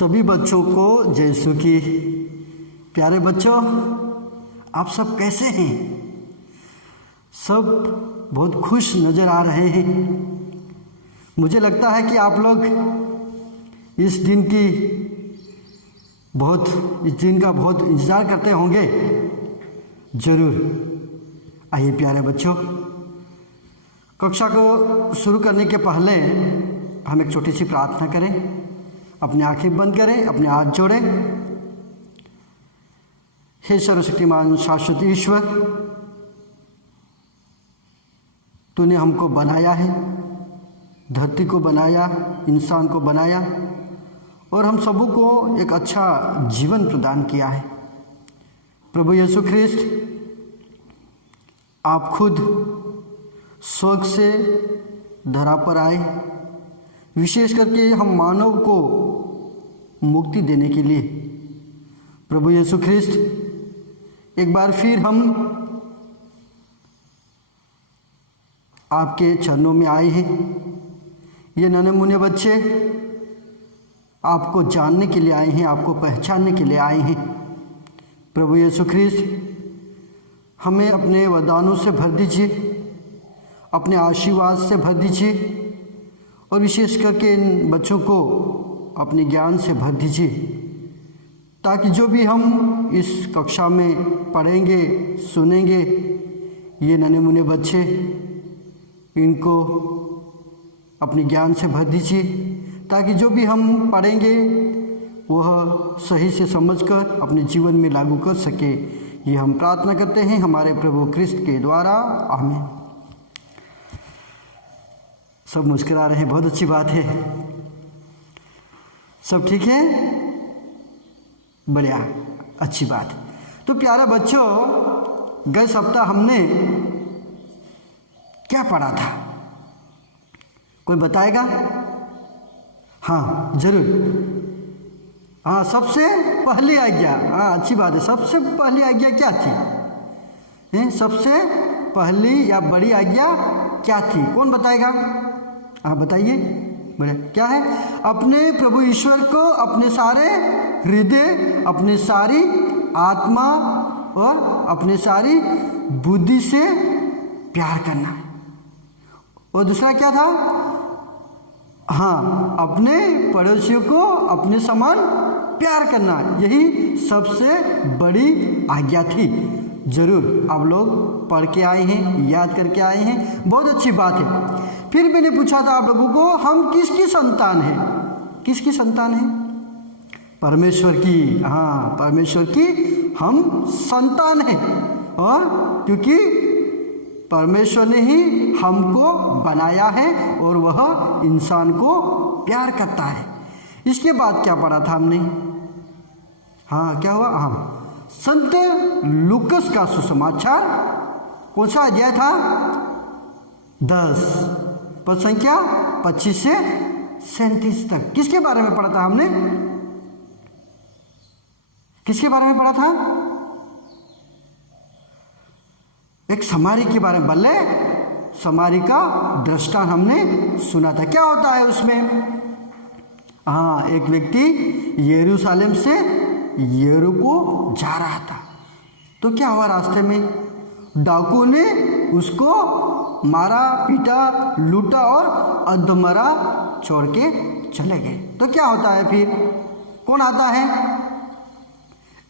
सभी बच्चों को जय यीशु की। प्यारे बच्चों, आप सब कैसे हैं? सब बहुत खुश नज़र आ रहे हैं। मुझे लगता है कि आप लोग इस दिन का बहुत इंतज़ार करते होंगे। ज़रूर। आइए प्यारे बच्चों, कक्षा को शुरू करने के पहले हम एक छोटी सी प्रार्थना करें। अपनी आंखें बंद करें, अपने हाथ जोड़ें। हे सर्वशक्तिमान शाश्वत ईश्वर, तूने हमको बनाया है, धरती को बनाया, इंसान को बनाया और हम सबों को एक अच्छा जीवन प्रदान किया है। प्रभु यीशु ख्रिस्त, आप खुद स्वर्ग से धरा पर आए, विशेष करके हम मानव को मुक्ति देने के लिए। प्रभु यीशु ख्रिस्त, एक बार फिर हम आपके चरणों में आए हैं। ये नन्हे मुन्ने बच्चे आपको जानने के लिए आए हैं, आपको पहचानने के लिए आए हैं। प्रभु यीशु ख्रिस्त, हमें अपने वरदानों से भर दीजिए, अपने आशीर्वाद से भर दीजिए और विशेष करके इन बच्चों को अपने ज्ञान से भर दीजिए, ताकि जो भी हम इस कक्षा में पढ़ेंगे, सुनेंगे, ये नन्हे मुन्ने बच्चे, इनको अपने ज्ञान से भर दीजिए, ताकि जो भी हम पढ़ेंगे वह सही से समझकर अपने जीवन में लागू कर सके। ये हम प्रार्थना करते हैं हमारे प्रभु ख्रिस्त के द्वारा, आमीन। सब मुस्कुरा रहे हैं, बहुत अच्छी बात है। सब ठीक है? बढ़िया, अच्छी बात। तो प्यारा बच्चों, गए सप्ताह हमने क्या पढ़ा था? कोई बताएगा? हाँ जरूर। हाँ, सबसे पहली आज्ञा। हाँ, अच्छी बात है। सबसे पहली आज्ञा क्या थी? सबसे पहली या बड़ी आज्ञा क्या थी? कौन बताएगा? हाँ बताइए। बढ़िया। क्या है? अपने प्रभु ईश्वर को अपने सारे हृदय, अपने सारी आत्मा और अपने सारी बुद्धि से प्यार करना। और दूसरा क्या था? हाँ, अपने पड़ोसियों को अपने समान प्यार करना। यही सबसे बड़ी आज्ञा थी। जरूर आप लोग पढ़ के आए हैं, याद करके आए हैं, बहुत अच्छी बात है। फिर मैंने पूछा था आप लोगों को, हम किसकी संतान हैं? किसकी संतान हैं? परमेश्वर की। हाँ, परमेश्वर की हम संतान हैं। और क्योंकि परमेश्वर ने ही हमको बनाया है और वह इंसान को प्यार करता है। इसके बाद क्या पढ़ा था हमने? हाँ, क्या हुआ? हाँ, संत लूकस का सुसमाचार कौन सा अध्याय था? 10, पद संख्या 25 से 37 तक। किसके बारे में पढ़ा था हमने? किसके बारे में पढ़ा था? एक समारी के बारे में। बल्ले समारी का दृष्टांत हमने सुना था। क्या होता है उसमें? हाँ, एक व्यक्ति यरूशलेम से यरीको जा रहा था। तो क्या हुआ? रास्ते में डाकू ने उसको मारा, पीटा, लूटा और अधमरा छोड़ के चले गए। तो क्या होता है फिर? कौन आता है?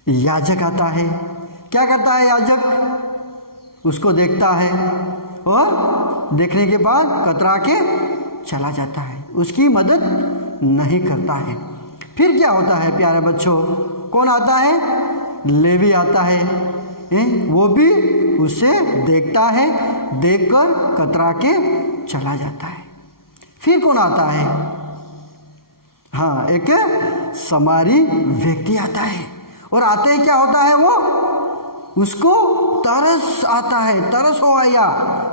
याजक आता है। क्या करता है याजक? उसको देखता है और देखने के बाद कतरा के चला जाता है, उसकी मदद नहीं करता है। फिर क्या होता है प्यारे बच्चों? कौन आता है? लेवी आता है। वो भी उसे देखता है, देखकर कतरा के चला जाता है। फिर कौन आता है? हाँ, एक समारी व्यक्ति आता है। और आते ही क्या होता है? वो उसको तरस आता है। तरस हो आया,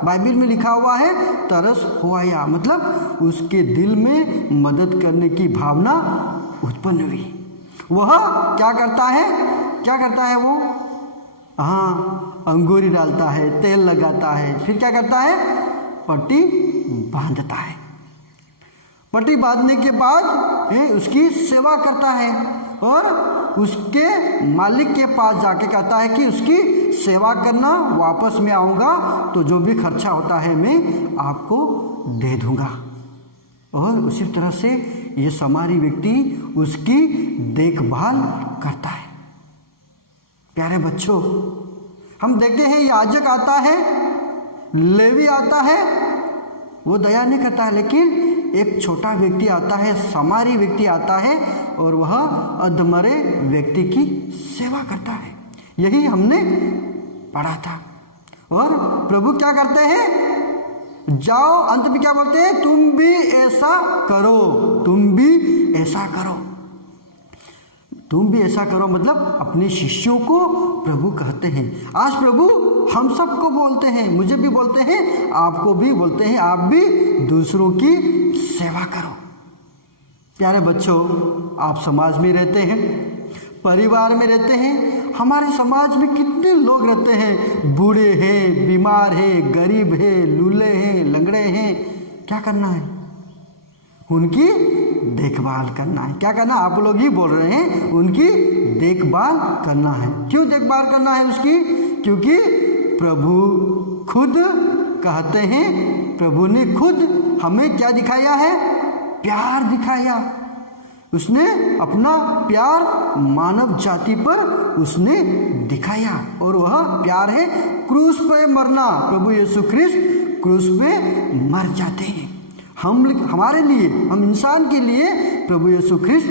बाइबल में लिखा हुआ है तरस हो आया, मतलब उसके दिल में मदद करने की भावना उत्पन्न हुई। वह क्या करता है? क्या करता है वो? हाँ, अंगूरी डालता है, तेल लगाता है, फिर क्या करता है? पट्टी बांधता है। पट्टी बांधने के बाद उसकी सेवा करता है और उसके मालिक के पास जाके कहता है कि उसकी सेवा करना, वापस मैं आऊँगा तो जो भी खर्चा होता है मैं आपको दे दूँगा। और उसी तरह से ये समारी व्यक्ति उसकी देखभाल करता है। प्यारे बच्चों, हम देखते हैं याजक आता है, लेवी आता है, वो दया नहीं करता है, लेकिन एक छोटा व्यक्ति आता है, समारी व्यक्ति आता है और वह अधमरे व्यक्ति की सेवा करता है। यही हमने पढ़ा था। और प्रभु क्या करते हैं, जाओ, अंत में क्या बोलते हैं, तुम भी ऐसा करो, तुम भी ऐसा करो, तुम भी ऐसा करो, मतलब अपने शिष्यों को प्रभु कहते हैं। आज प्रभु हम सबको बोलते हैं, मुझे भी बोलते हैं, आपको भी बोलते हैं, आप भी दूसरों की सेवा करो। प्यारे बच्चों, आप समाज में रहते हैं, परिवार में रहते हैं। हमारे समाज में कितने लोग रहते हैं, बूढ़े हैं, बीमार हैं, गरीब हैं, लूले हैं, लंगड़े हैं। क्या करना है, उनकी देखभाल करना है। क्या करना, आप लोग ही बोल रहे हैं, उनकी देखभाल करना है। क्यों देखभाल करना है उसकी, क्योंकि प्रभु खुद कहते हैं, प्रभु ने खुद हमें क्या दिखाया है, प्यार दिखाया। उसने अपना प्यार मानव जाति पर उसने दिखाया और वह प्यार है क्रूस पे मरना। प्रभु यीशु ख्रिस्त क्रूस पे मर जाते हैं हमारे लिए, हम इंसान के लिए प्रभु यीशु ख्रिस्त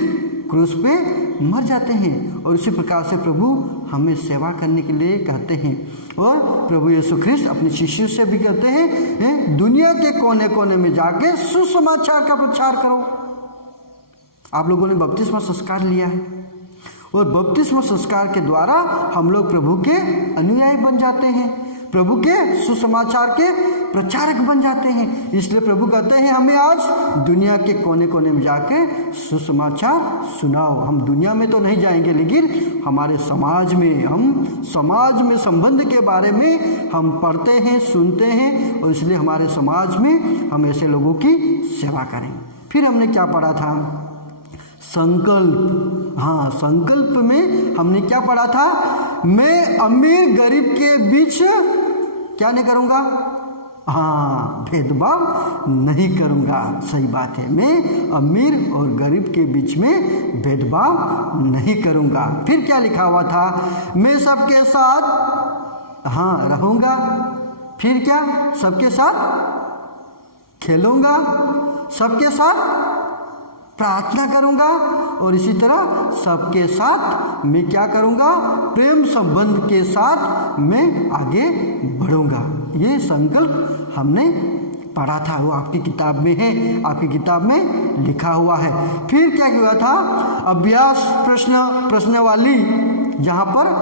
क्रूस पे मर जाते हैं। और इसी प्रकार से प्रभु हमें सेवा करने के लिए कहते हैं। और प्रभु यीशु ख्रिस्त अपने शिष्यों से भी कहते हैं, दुनिया के कोने कोने में जाके सुसमाचार का प्रचार करो। आप लोगों ने बपतिस्मा संस्कार लिया है और बपतिस्मा संस्कार के द्वारा हम लोग प्रभु के अनुयायी बन जाते हैं, प्रभु के सुसमाचार के प्रचारक बन जाते हैं। इसलिए प्रभु कहते हैं, हमें आज दुनिया के कोने कोने में जाके सुसमाचार सुनाओ। हम दुनिया में तो नहीं जाएंगे, लेकिन हमारे समाज में, हम समाज में संबंध के बारे में हम पढ़ते हैं, सुनते हैं, और इसलिए हमारे समाज में हम ऐसे लोगों की सेवा करें। फिर हमने क्या पढ़ा था, संकल्प। हाँ, संकल्प में हमने क्या पढ़ा था, मैं अमीर गरीब के बीच क्या नहीं करूँगा, हाँ, भेदभाव नहीं करूँगा। सही बात है, मैं अमीर और गरीब के बीच में भेदभाव नहीं करूँगा। फिर क्या लिखा हुआ था, मैं सबके साथ हाँ रहूँगा। फिर क्या, सबके साथ खेलूँगा, सबके साथ प्रार्थना करूँगा, और इसी तरह सबके साथ मैं क्या करूँगा, प्रेम संबंध के साथ मैं आगे बढ़ूँगा। ये संकल्प हमने पढ़ा था, वो आपकी किताब में है, आपकी किताब में लिखा हुआ है। फिर क्या हुआ था, अभ्यास प्रश्नावली, जहाँ पर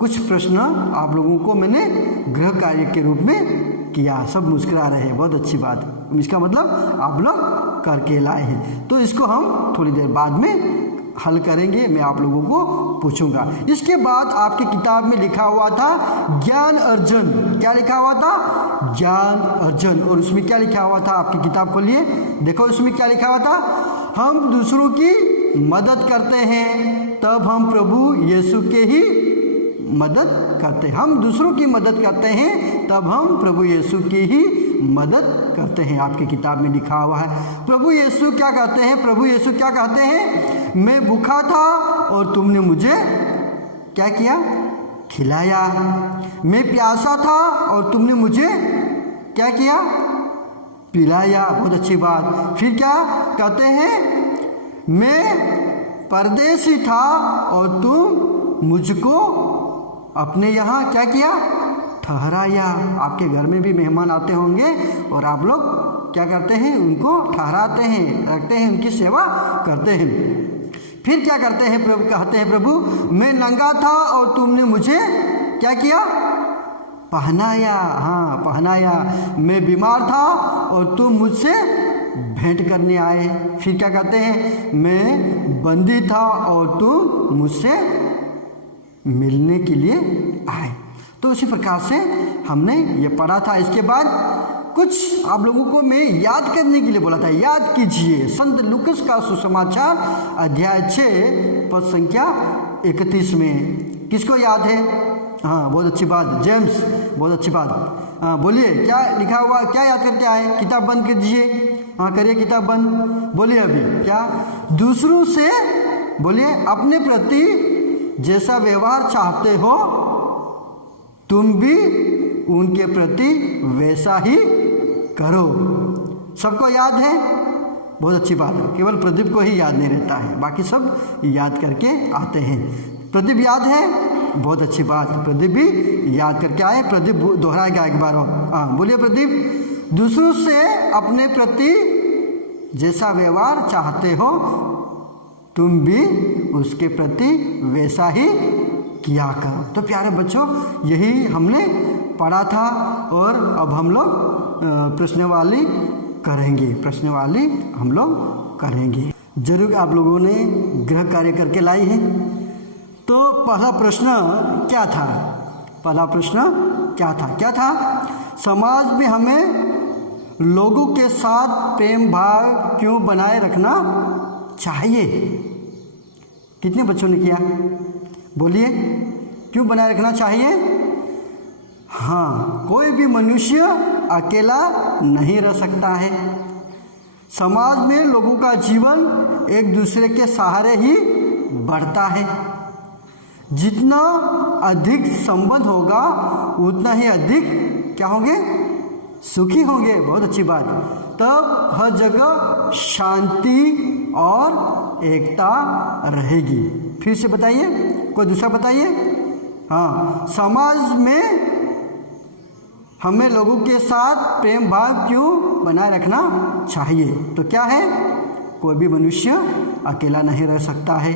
कुछ प्रश्न आप लोगों को मैंने गृह कार्य के रूप में किया। सब मुस्कुरा रहे हैं, बहुत अच्छी बात है। इसका मतलब आप लोग करके लाए हैं। तो इसको हम थोड़ी देर बाद में हल करेंगे, मैं आप लोगों को पूछूंगा। इसके बाद आपकी किताब में लिखा हुआ था ज्ञान अर्जन। क्या लिखा हुआ था, ज्ञान अर्जन। और उसमें क्या लिखा हुआ था, आपकी किताब खोलिए, देखो उसमें क्या लिखा हुआ था, हम दूसरों की मदद करते हैं तब हम प्रभु यीशु के ही मदद करते हैं। हम दूसरों की मदद करते हैं तब हम प्रभु यीशु की ही मदद करते हैं। आपकी किताब में लिखा हुआ है। प्रभु यीशु क्या कहते हैं, प्रभु यीशु क्या कहते हैं, मैं भूखा था और तुमने मुझे क्या किया, खिलाया। मैं प्यासा था और तुमने मुझे क्या किया, पिलाया। बहुत अच्छी बात। फिर क्या कहते हैं, मैं परदेसी था और तुम मुझको अपने यहाँ क्या किया, ठहराया। आपके घर में भी मेहमान आते होंगे और आप लोग क्या करते हैं, उनको ठहराते हैं, रखते हैं, उनकी सेवा करते हैं। फिर क्या करते हैं, प्रभु कहते हैं, प्रभु मैं नंगा था और तुमने मुझे क्या किया, पहनाया। हाँ, पहनाया। मैं बीमार था और तुम मुझसे भेंट करने आए। फिर क्या कहते हैं, मैं बंदी था और तुम मुझसे मिलने के लिए आए। तो इसी प्रकार से हमने ये पढ़ा था। इसके बाद कुछ आप लोगों को मैं याद करने के लिए बोला था। याद कीजिए संत लूकस का सुसमाचार अध्याय 6 पद संख्या 31 में। किसको याद है? हाँ, बहुत अच्छी बात जेम्स, बहुत अच्छी बात। हाँ बोलिए, क्या लिखा हुआ, क्या याद करते आए? किताब बंद कर दीजिए। हाँ करिए किताब बंद। बोलिए अभी क्या? दूसरों से बोलिए अपने प्रति जैसा व्यवहार चाहते हो तुम भी उनके प्रति वैसा ही करो। सबको याद है? बहुत अच्छी बात है। केवल प्रदीप को ही याद नहीं रहता है, बाकी सब याद करके आते हैं। प्रदीप याद है? बहुत अच्छी बात, प्रदीप भी याद करके आए। प्रदीप दोहराएगा एक बार और। हाँ बोलिए प्रदीप। दूसरों से अपने प्रति जैसा व्यवहार चाहते हो तुम भी उसके प्रति वैसा ही किया करो। तो प्यारे बच्चों, यही हमने पढ़ा था और अब हम लोग प्रश्नवाली करेंगे। प्रश्नवाली हम लोग करेंगे। जरूर आप लोगों ने गृह कार्य करके लाई हैं। तो पहला प्रश्न क्या था? पहला प्रश्न क्या था? क्या था? समाज में हमें लोगों के साथ प्रेम भाव क्यों बनाए रखना चाहिए? कितने बच्चों ने किया? बोलिए, क्यों बनाए रखना चाहिए? हाँ, कोई भी मनुष्य अकेला नहीं रह सकता है। समाज में लोगों का जीवन एक दूसरे के सहारे ही बढ़ता है। जितना अधिक संबंध होगा उतना ही अधिक क्या होंगे? सुखी होंगे। बहुत अच्छी बात। तब हर जगह शांति और एकता रहेगी। फिर से बताइए, कोई दूसरा बताइए। हाँ, समाज में हमें लोगों के साथ प्रेम भाव क्यों बनाए रखना चाहिए? तो क्या है? कोई भी मनुष्य अकेला नहीं रह सकता है।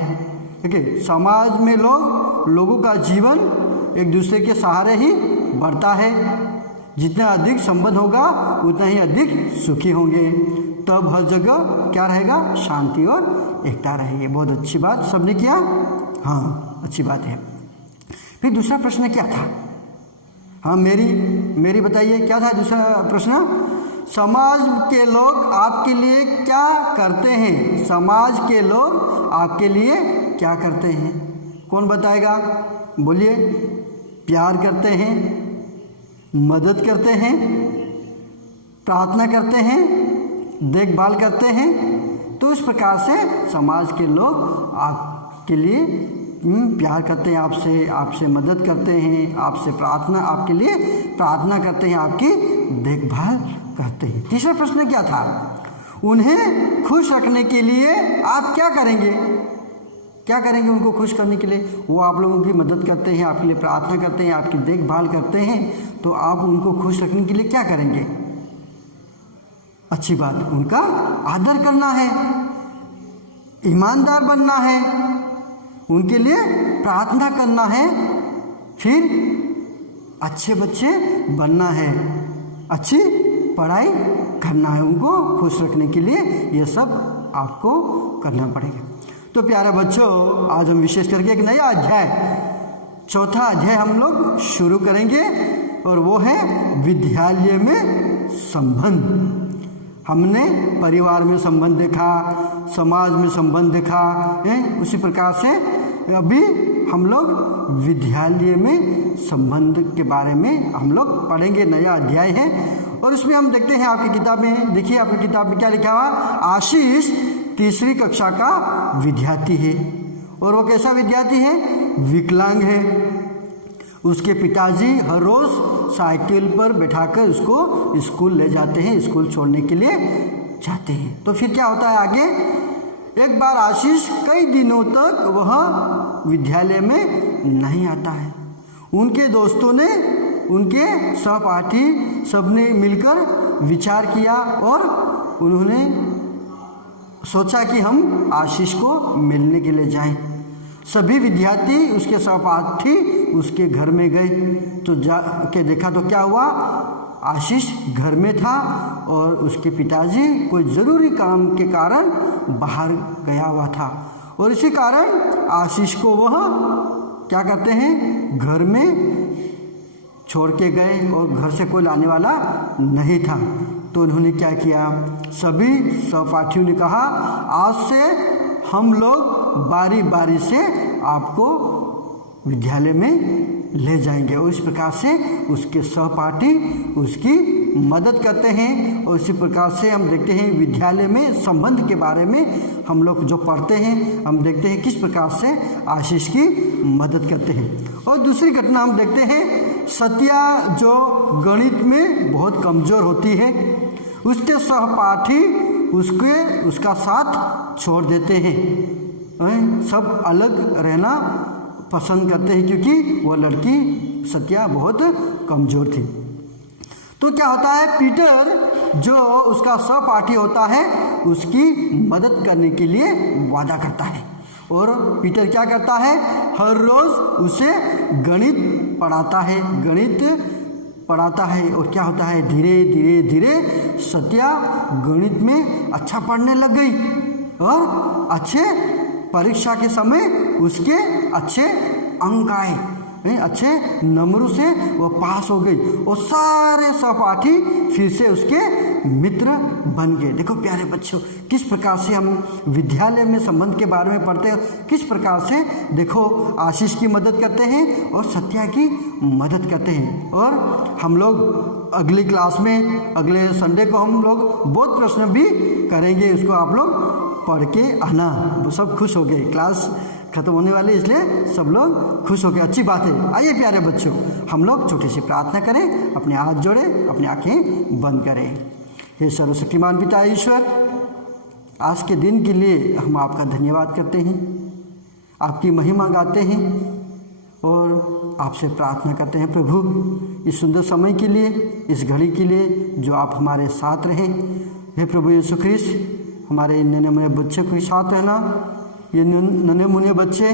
ठीक है, समाज में लोगों का जीवन एक दूसरे के सहारे ही बढ़ता है। जितना अधिक संबंध होगा उतना ही अधिक सुखी होंगे। तब हर जगह क्या रहेगा? शांति और एकता रहेगी। बहुत अच्छी बात, सबने किया? हाँ, अच्छी बात है। फिर दूसरा प्रश्न क्या था? हाँ मेरी बताइए, क्या था दूसरा प्रश्न? समाज के लोग आपके लिए क्या करते हैं? समाज के लोग आपके लिए क्या करते हैं? कौन बताएगा? बोलिए। प्यार करते हैं, मदद करते हैं, प्रार्थना करते हैं, देखभाल करते हैं। तो इस प्रकार से समाज के लोग आपके लिए प्यार करते हैं, आपसे मदद करते हैं, आपसे प्रार्थना, आपके लिए प्रार्थना करते हैं, आपकी देखभाल करते हैं। तीसरा प्रश्न क्या था? उन्हें खुश रखने के लिए आप क्या करेंगे? क्या करेंगे उनको खुश करने के लिए? वो आप लोगों की मदद करते हैं, आपके लिए प्रार्थना करते हैं, आपकी देखभाल करते हैं, तो आप उनको खुश रखने के लिए क्या करेंगे? अच्छी बात, उनका आदर करना है, ईमानदार बनना है, उनके लिए प्रार्थना करना है, फिर अच्छे बच्चे बनना है, अच्छी पढ़ाई करना है। उनको खुश रखने के लिए ये सब आपको करना पड़ेगा। तो प्यारे बच्चों, आज हम विशेष करके एक नया अध्याय, चौथा अध्याय हम लोग शुरू करेंगे और वो है विद्यालय में संबंध। हमने परिवार में संबंध देखा, समाज में संबंध देखा है, उसी प्रकार से अभी हम लोग विद्यालय में संबंध के बारे में हम लोग पढ़ेंगे। नया अध्याय है और इसमें हम देखते हैं आपकी किताब में, देखिए आपकी किताब में क्या लिखा हुआ? आशीष तीसरी कक्षा का विद्यार्थी है। और वो कैसा विद्यार्थी है? विकलांग है। उसके पिताजी हर रोज साइकिल पर बैठाकर उसको स्कूल ले जाते हैं, स्कूल छोड़ने के लिए जाते हैं। तो फिर क्या होता है आगे? एक बार आशीष कई दिनों तक वह विद्यालय में नहीं आता है। उनके दोस्तों ने, उनके सहपाठी सबने मिलकर विचार किया और उन्होंने सोचा कि हम आशीष को मिलने के लिए जाएं। सभी विद्यार्थी, उसके सहपाठी उसके घर में गए तो जाके देखा तो क्या हुआ? आशीष घर में था और उसके पिताजी कोई ज़रूरी काम के कारण बाहर गया हुआ था और इसी कारण आशीष को वह क्या करते हैं? घर में छोड़ के गए और घर से कोई लाने वाला नहीं था। तो उन्होंने क्या किया, सभी सहपाठियों ने कहा आज से हम लोग बारी बारी से आपको विद्यालय में ले जाएंगे। और इस प्रकार से उसके सहपाठी उसकी मदद करते हैं। और इसी प्रकार से हम देखते हैं विद्यालय में संबंध के बारे में हम लोग जो पढ़ते हैं, हम देखते हैं किस प्रकार से आशीष की मदद करते हैं। और दूसरी घटना हम देखते हैं, सत्या जो गणित में बहुत कमज़ोर होती है, उसके सहपाठी उसका साथ छोड़ देते हैं। सब अलग रहना पसंद करते हैं क्योंकि वो लड़की सत्या बहुत कमज़ोर थी। तो क्या होता है, पीटर जो उसका सहपाठी होता है उसकी मदद करने के लिए वादा करता है। और पीटर क्या करता है, हर रोज़ उसे गणित पढ़ाता है। और क्या होता है, धीरे धीरे धीरे सत्या गणित में अच्छा पढ़ने लग गई और अच्छे परीक्षा के समय उसके अच्छे अंक आए, अच्छे नंबरों से वो पास हो गई और सारे सहपाठी फिर से उसके मित्र बन गए। देखो प्यारे बच्चों, किस प्रकार से हम विद्यालय में संबंध के बारे में पढ़ते हैं, किस प्रकार से देखो आशीष की मदद करते हैं और सत्या की मदद करते हैं। और हम लोग अगली क्लास में अगले संडे को हम लोग बहुत प्रश्न भी करेंगे, उसको आप लोग पढ़ के आना। वो सब खुश हो गए, क्लास खत्म होने वाले इसलिए सब लोग खुश हो गए, अच्छी बात है। आइए प्यारे बच्चों, हम लोग छोटी सी प्रार्थना करें, अपने हाथ जोड़ें, अपनी आंखें बंद करें। हे सर्वशक्तिमान पिता ईश्वर, आज के दिन के लिए हम आपका धन्यवाद करते हैं, आपकी महिमा गाते हैं और आपसे प्रार्थना करते हैं प्रभु इस सुंदर समय के लिए, इस घड़ी के लिए जो आप हमारे साथ रहें। हे प्रभु यीशु ख्रिस्त, हमारे नन्हे मुन्ने बच्चे के साथ रहना, ये नन्हे मुन्ने बच्चे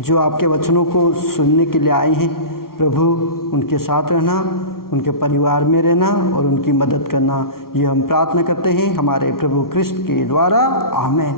जो आपके वचनों को सुनने के लिए आए हैं प्रभु, उनके साथ रहना, उनके परिवार में रहना और उनकी मदद करना, ये हम प्रार्थना करते हैं हमारे प्रभु क्रिस्त के द्वारा, आमीन।